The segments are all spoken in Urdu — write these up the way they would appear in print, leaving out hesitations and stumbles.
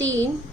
3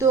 2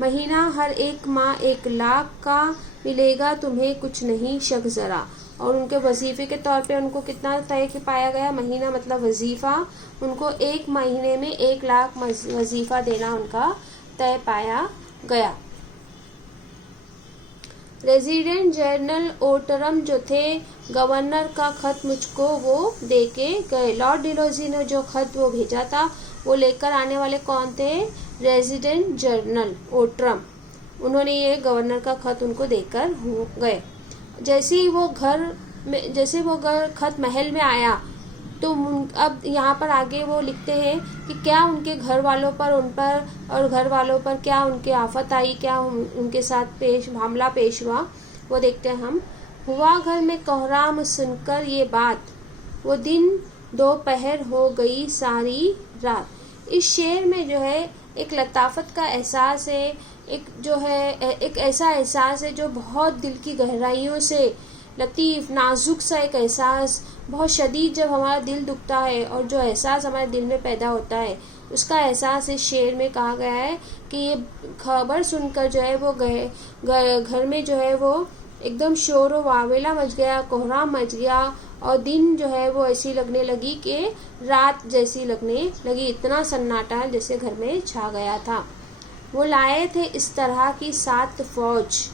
مہینہ ہر ایک ماہ 1,00,000 کا ملے گا تمہیں کچھ نہیں شک ذرا. اور ان کے وظیفے کے طور پہ ان کو کتنا طے پایا گیا؟ مہینہ مطلب وظیفہ، ان کو ایک مہینے میں 1,00,000 وظیفہ دینا ان کا طے پایا گیا. ریزیڈنٹ جنرل اوٹرم جو تھے گورنر کا خط مجھ کو وہ دے کے گئے. لارڈ ڈیلہوزی نے جو خط وہ بھیجا تھا وہ لے کر آنے والے کون تھے؟ Resident general Outram. انہوں نے یہ گورنر کا خط ان کو دے کر گئے. جیسے ہی وہ خط محل میں آیا تو اب یہاں پر آگے وہ لکھتے ہیں کہ کیا ان کے گھر والوں پر اور گھر والوں پر کیا ان کے آفت آئی، کیا ان کے ساتھ معاملہ پیش ہوا، وہ دیکھتے ہیں ہم. ہوا گھر میں کوہرام سن کر یہ بات، وہ دن دوپہر ہو گئی ساری رات. اس شعر میں جو ہے ایک لطافت کا احساس ہے، ایک ایسا احساس ہے جو بہت دل کی گہرائیوں سے لطیف نازک سا ایک احساس، بہت شدید جب ہمارا دل دکھتا ہے اور جو احساس ہمارے دل میں پیدا ہوتا ہے اس کا احساس اس شعر میں کہا گیا ہے کہ یہ خبر سن کر جو ہے وہ گھر میں جو ہے وہ ایک دم شور و واویلا مچ گیا، کوہرام مچ گیا اور دن جو ہے وہ ایسی لگنے لگی کہ رات جیسی لگنے لگی. اتنا سناٹا جیسے گھر میں چھا گیا تھا. وہ لائے تھے اس طرح کی 7 فوج.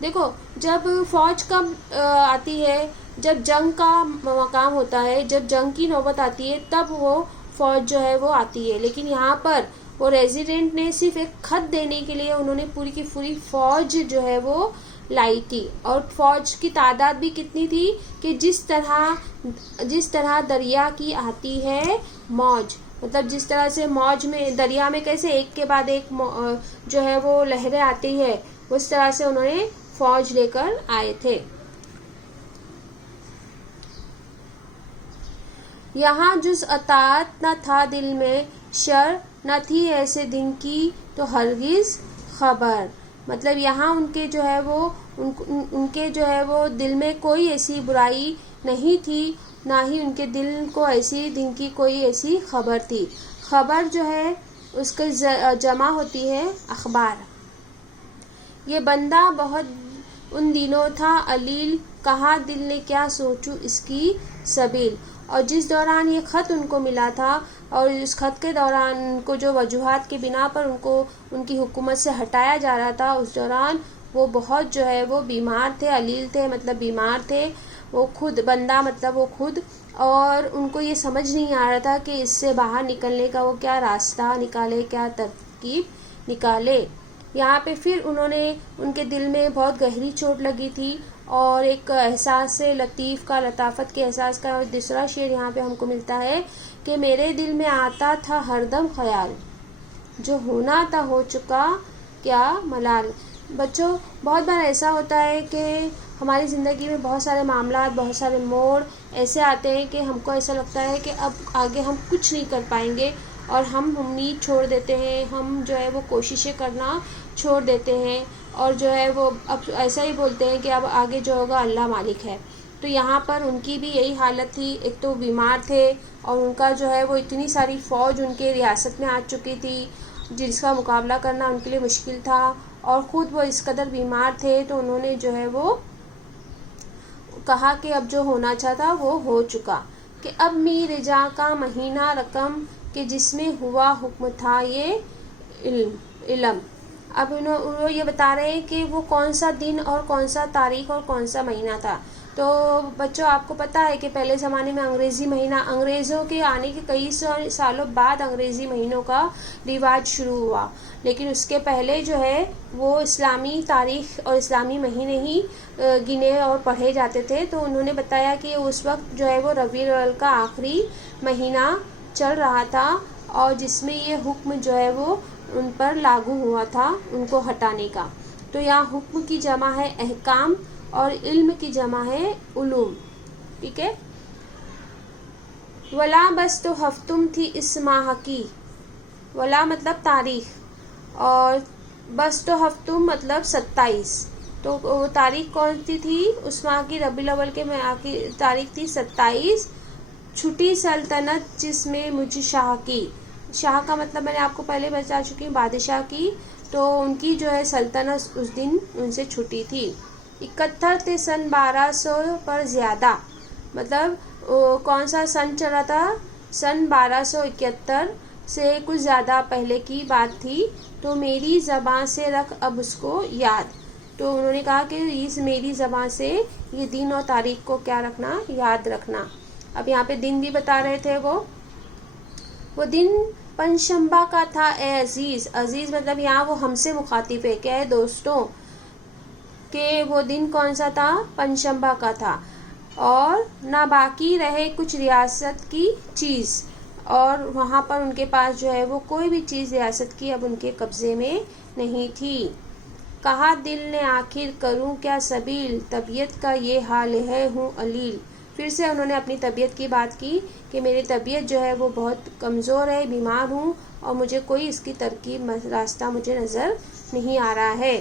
دیکھو جب فوج کب آتی ہے؟ جب جنگ کا مقام ہوتا ہے، جب جنگ کی نوبت آتی ہے تب وہ فوج جو ہے وہ آتی ہے. لیکن یہاں پر وہ ریزیڈنٹ نے صرف ایک خط دینے کے لیے انہوں نے پوری کی پوری فوج جو ہے وہ لائی تھی. اور فوج کی تعداد بھی کتنی تھی کہ جس طرح دریا کی آتی ہے موج، مطلب جس طرح سے موج میں دریا میں کیسے ایک کے بعد ایک جو ہے وہ لہریں آتی ہے، اس طرح سے انہوں نے فوج لے کر آئے تھے. یہاں جز اطاعت نہ تھا دل میں شر، نہ تھی ایسے دن کی تو ہرگز خبر. مطلب یہاں ان کے جو ہے وہ دل میں کوئی ایسی برائی نہیں تھی، نہ ہی ان کے دل کو ایسی دن کی کوئی ایسی خبر تھی. خبر جو ہے اس کی جمع ہوتی ہے اخبار. یہ بندہ بہت ان دنوں تھا علیل، کہاں دل نے کیا سوچوں اس کی سبیل. اور جس دوران یہ خط ان کو ملا تھا اور اس خط کے دوران ان کو جو وجوہات کی بنا پر ان کو ان کی حکومت سے ہٹایا جا رہا تھا، اس دوران وہ بہت جو ہے وہ بیمار تھے. علیل تھے مطلب بیمار تھے. وہ خود بندہ مطلب وہ خود، اور ان کو یہ سمجھ نہیں آ رہا تھا کہ اس سے باہر نکلنے کا وہ کیا راستہ نکالے، کیا ترکیب نکالے. یہاں پہ پھر انہوں نے ان کے دل میں بہت گہری چوٹ لگی تھی اور ایک احساس لطیف کا، لطافت کے احساس کا. اور دوسرا شعر یہاں پہ ہم کو ملتا ہے کہ میرے دل میں آتا تھا ہر دم خیال، جو ہونا تھا ہو چکا کیا ملال. بچوں بہت بار ایسا ہوتا ہے کہ ہماری زندگی میں بہت سارے معاملات، بہت سارے موڑ ایسے آتے ہیں کہ ہم کو ایسا لگتا ہے کہ اب آگے ہم کچھ نہیں کر پائیں گے اور ہم امید چھوڑ دیتے ہیں، ہم جو ہے وہ کوششیں کرنا چھوڑ دیتے ہیں اور جو ہے وہ اب ایسا ہی بولتے ہیں کہ اب آگے جو ہوگا اللہ مالک ہے. تو یہاں پر ان کی بھی یہی حالت تھی. ایک تو بیمار تھے اور ان کا جو ہے وہ اتنی ساری فوج ان کے ریاست میں آ چکی تھی جس کا مقابلہ کرنا ان کے لیے مشکل تھا، اور خود وہ اس قدر بیمار تھے. تو انہوں نے جو ہے وہ کہا کہ اب جو ہونا چاہتا وہ ہو چکا، کہ اب می رجا کا مہینہ رقم کہ جس میں ہوا حکم تھا یہ علم. اب وہ یہ بتا رہے ہیں کہ وہ کون سا دن اور کون سا تاریخ اور کون سا مہینہ تھا. تو بچوں آپ کو پتہ ہے کہ پہلے زمانے میں انگریزی مہینہ، انگریزوں کے آنے کے کئی سالوں بعد انگریزی مہینوں کا رواج شروع ہوا، لیکن اس کے پہلے جو ہے وہ اسلامی تاریخ اور اسلامی مہینے ہی گنے اور پڑھے جاتے تھے. تو انہوں نے بتایا کہ اس وقت جو ہے وہ ربیع الاول کا آخری مہینہ چل رہا تھا اور جس میں یہ حکم جو ہے وہ ان پر لاگو ہوا تھا ان کو ہٹانے کا. تو یہاں حکم کی جمع ہے احکام اور علم کی جمع ہے علوم. ٹھیک ہے. ولا بس تو ہفتم تھی اس ماہ کی، ولا مطلب تاریخ اور بس تو ہفتم مطلب 27. تو وہ تاریخ کون سی تھی اس ماہ کی؟ ربیع الاول کے ماہ کی تاریخ تھی 27. چھٹی سلطنت جس میں مجھ شاہ کی، شاہ کا مطلب میں نے آپ کو پہلے بتا چکی ہوں بادشاہ کی. تو ان کی جو ہے سلطنت اس دن ان سے چھٹی تھی۔ 71 تھے سن 1200 پر زیادہ، مطلب کون سا سن چلا تھا؟ سن 1271 سے کچھ زیادہ پہلے کی بات تھی۔ تو میری زبان سے رکھ اب اس کو یاد، تو انہوں نے کہا کہ اس میری زبان سے یہ دن اور تاریخ کو کیا رکھنا؟ یاد رکھنا۔ اب یہاں پہ دن بھی بتا رہے تھے، وہ دن پنجشنبہ کا تھا اے عزیز۔ عزیز مطلب یہاں وہ ہم سے مخاطب ہے، کیا ہے دوستوں، کہ وہ دن کون سا تھا؟ پنجشنبہ کا تھا، اور نہ باقی رہے کچھ ریاست کی چیز، اور وہاں پر ان کے پاس جو ہے وہ کوئی بھی چیز ریاست کی اب ان کے قبضے میں نہیں تھی۔ کہا دل نے آخر کروں کیا سبیل، طبیعت کا یہ حال ہے ہوں علیل۔ پھر سے انہوں نے اپنی طبیعت کی بات کی کہ میری طبیعت جو ہے وہ بہت کمزور ہے، بیمار ہوں، اور مجھے کوئی اس کی ترکیب راستہ مجھے نظر نہیں آ رہا ہے۔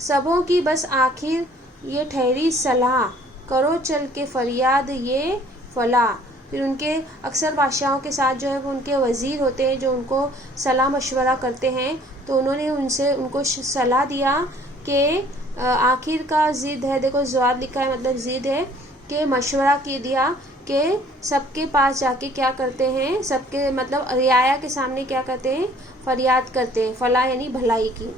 سبوں کی بس آخر یہ ٹھہری صلاح، کرو چل کے فریاد یہ فلاح۔ پھر ان کے اکثر بادشاہوں کے ساتھ جو ہے وہ ان کے وزیر ہوتے ہیں جو ان کو صلاح مشورہ کرتے ہیں، تو انہوں نے ان کو صلاح دیا کہ آخر کا ضد ہے، دیکھو زواد لکھا ہے مطلب ضد ہے، کہ مشورہ کی دیا کہ سب کے پاس جا کے کیا کرتے ہیں، سب کے مطلب رعایا کے سامنے کیا کرتے ہیں؟ فریاد کرتے ہیں، فلاح یعنی بھلائی کی۔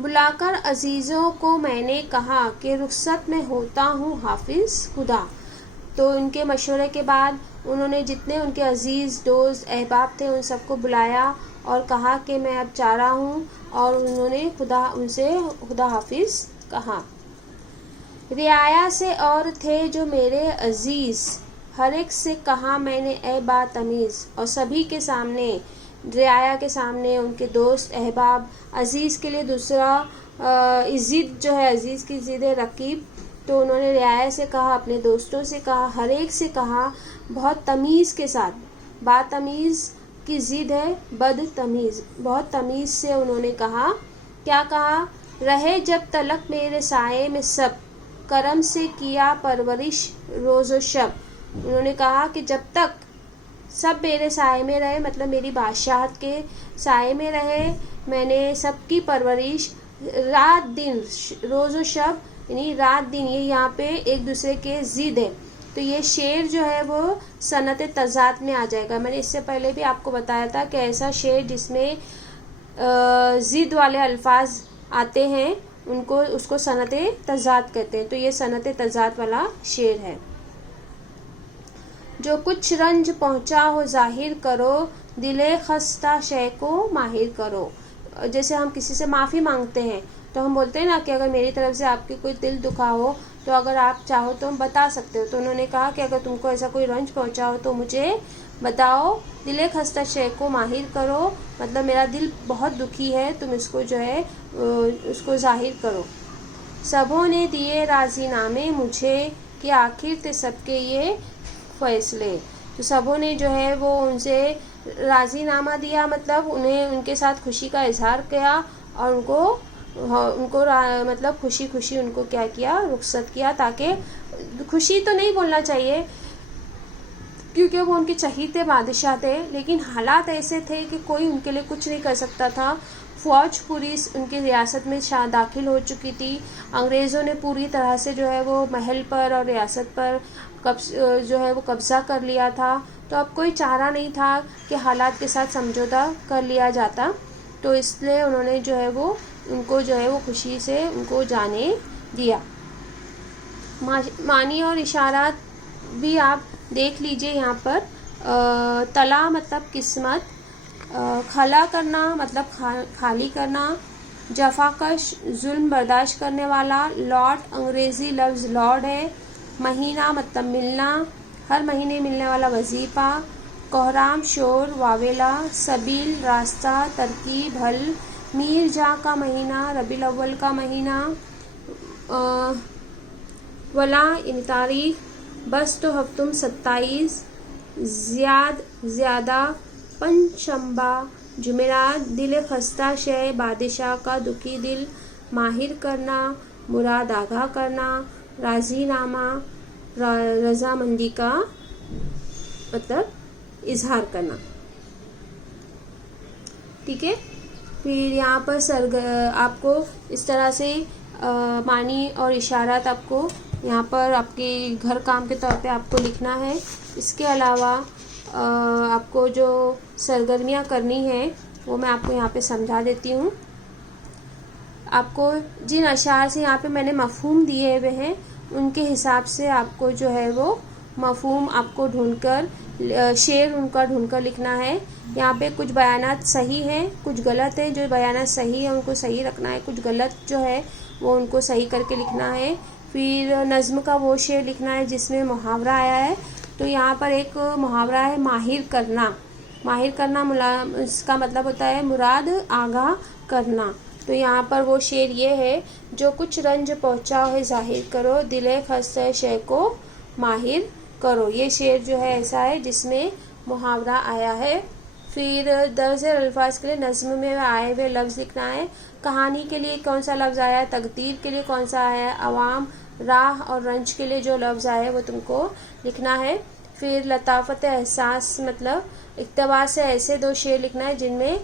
بلا کر عزیزوں کو میں نے کہا کہ رخصت میں ہوتا ہوں حافظ خدا۔ تو ان کے مشورے کے بعد انہوں نے جتنے ان کے عزیز دوست احباب تھے ان سب کو بلایا اور کہا کہ میں اب جا رہا ہوں، اور انہوں نے ان سے خدا حافظ کہا۔ رعایا سے اور تھے جو میرے عزیز، ہر ایک سے کہا میں نے اے با تمیز، اور سبھی کے سامنے، رعایا کے سامنے، ان کے دوست احباب، عزیز کے لیے دوسرا ضد جو ہے، عزیز کی ضد ہے رقیب، تو انہوں نے رعایا سے کہا، اپنے دوستوں سے کہا، ہر ایک سے کہا بہت تمیز کے ساتھ۔ با تمیز کی ضد ہے بد تمیز، بہت تمیز سے انہوں نے کہا۔ کیا کہا؟ رہے جب تلک میرے سائے میں سب، کرم سے کیا پرورش روز و شب۔ انہوں نے کہا کہ جب تک سب میرے سائے میں رہے، مطلب میری بادشاہت کے سائے میں رہے، میں نے سب کی پرورش رات دن، روز و شب یعنی رات دن، یہ یہاں پہ ایک دوسرے کے ضد ہے، تو یہ شعر جو ہے وہ صنعت تضاد میں آ جائے گا۔ میں نے اس سے پہلے بھی آپ کو بتایا تھا کہ ایسا شعر جس میں ضد والے الفاظ آتے ہیں اس کو صنعت تضاد کہتے ہیں، تو یہ صنعت تضاد والا شعر ہے۔ جو کچھ رنج پہنچا ہو ظاہر کرو، دل خستہ شے کو ماہر کرو۔ جیسے ہم کسی سے معافی مانگتے ہیں تو ہم بولتے ہیں نا کہ اگر میری طرف سے آپ کی کوئی دل دکھا ہو تو اگر آپ چاہو تو ہم بتا سکتے ہو، تو انہوں نے کہا کہ اگر تم کو ایسا کوئی رنج پہنچا ہو تو مجھے بتاؤ، دل خستہ شے کو ماہر کرو، مطلب میرا دل بہت دکھی ہے، تم اس کو جو ہے اس کو ظاہر کرو۔ سبوں نے دیے راضی نامے مجھے، کہ آخر تھے سب کے یہ فیصلے۔ تو سبوں نے جو ہے وہ ان سے راضی نامہ دیا، مطلب انہیں ان کے ساتھ خوشی کا اظہار کیا، اور ان کو مطلب خوشی خوشی ان کو کیا کیا؟ رخصت کیا، تاکہ خوشی تو نہیں بولنا چاہیے کیونکہ وہ ان کے چہیتے بادشاہ تھے، لیکن حالات ایسے تھے کہ کوئی ان کے لیے کچھ نہیں کر سکتا تھا۔ فوج پوری ان کی ریاست میں داخل ہو چکی تھی، انگریزوں نے پوری طرح سے جو ہے وہ محل پر اور ریاست پر جو ہے وہ قبضہ کر لیا تھا، تو اب کوئی چارہ نہیں تھا کہ حالات کے ساتھ سمجھوتا کر لیا جاتا، تو اس لیے انہوں نے جو ہے وہ ان کو جو ہے وہ خوشی سے ان کو جانے دیا۔ معنی اور اشارات بھی آپ دیکھ لیجئے یہاں پر۔ طلا مطلب قسمت، خلا کرنا مطلب خالی کرنا، جفاکش ظلم برداشت کرنے والا، لاٹ انگریزی لفظ لارڈ ہے، مہینہ مطلب ملنا، ہر مہینے ملنے والا وظیفہ، کوہرام شور واویلا، سبیل راستہ، ترکیب حل، میر جاں کا مہینہ ربیع الاول کا مہینہ، ولا یعنی تاریخ، بس تو ہفتم 27، زیادہ، پنجشنبہ جمعرات، دل خستہ شے بادشاہ کا دکھی دل، ماہر کرنا مراد آگاہ کرنا، راضی نامہ رضامندی کا مطلب اظہار کرنا۔ ٹھیک ہے، پھر یہاں پر آپ کو اس طرح سے معنی اور اشارات آپ کو یہاں پر آپ کے گھر کام کے طور پہ آپ کو لکھنا ہے۔ اس کے علاوہ آپ کو جو سرگرمیاں کرنی ہیں وہ میں آپ کو یہاں پہ سمجھا دیتی ہوں۔ آپ کو جن اشعار سے یہاں پہ میں نے مفہوم دیے ہوئے ہیں ان کے حساب سے آپ کو جو ہے وہ مفہوم آپ کو ڈھونڈ کر شعر ان کا ڈھونڈ کر لکھنا ہے۔ یہاں پہ کچھ بیانات صحیح ہیں، کچھ غلط ہیں۔ جو بیانات صحیح ہیں ان کو صحیح رکھنا ہے، کچھ غلط جو ہے وہ ان کو صحیح کر کے لکھنا ہے۔ پھر نظم کا وہ شعر لکھنا ہے جس میں محاورہ آیا ہے۔ تو یہاں پر ایک محاورہ ہے ماہر کرنا۔ ماہر کرنا اس کا مطلب ہوتا ہے مراد آگاہ کرنا۔ تو یہاں پر وہ شعر یہ ہے، جو کچھ رنج پہنچاؤ ہے ظاہر کرو، دل خستہ شے کو ماہر کرو۔ یہ شعر جو ہے ایسا ہے جس میں محاورہ آیا ہے۔ پھر درج الفاظ کے لیے نظم میں آئے ہوئے لفظ لکھنا ہے۔ کہانی کے لیے کون سا لفظ آیا ہے، تقدیر کے لیے کون سا آیا ہے، عوام، راہ اور رنج کے لیے جو لفظ آیا ہے وہ تم کو لکھنا ہے۔ پھر لطافت احساس مطلب اقتباس سے ایسے دو شعر لکھنا ہے جن میں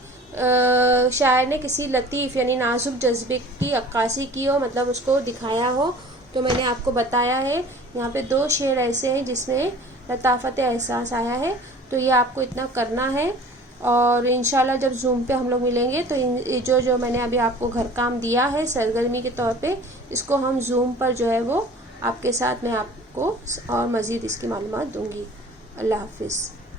شاعر نے کسی لطیف یعنی نازک جذبے کی عکاسی کی ہو، مطلب اس کو دکھایا ہو۔ تو میں نے آپ کو بتایا ہے یہاں پہ دو شعر ایسے ہیں جس میں لطافت احساس آیا ہے۔ تو یہ آپ کو اتنا کرنا ہے، اور انشاءاللہ جب زوم پہ ہم لوگ ملیں گے تو جو میں نے ابھی آپ کو گھر کام دیا ہے سرگرمی کے طور پہ، اس کو ہم زوم پر جو ہے وہ آپ کے ساتھ میں آپ کو اور مزید اس کی معلومات دوں گی۔ اللہ حافظ۔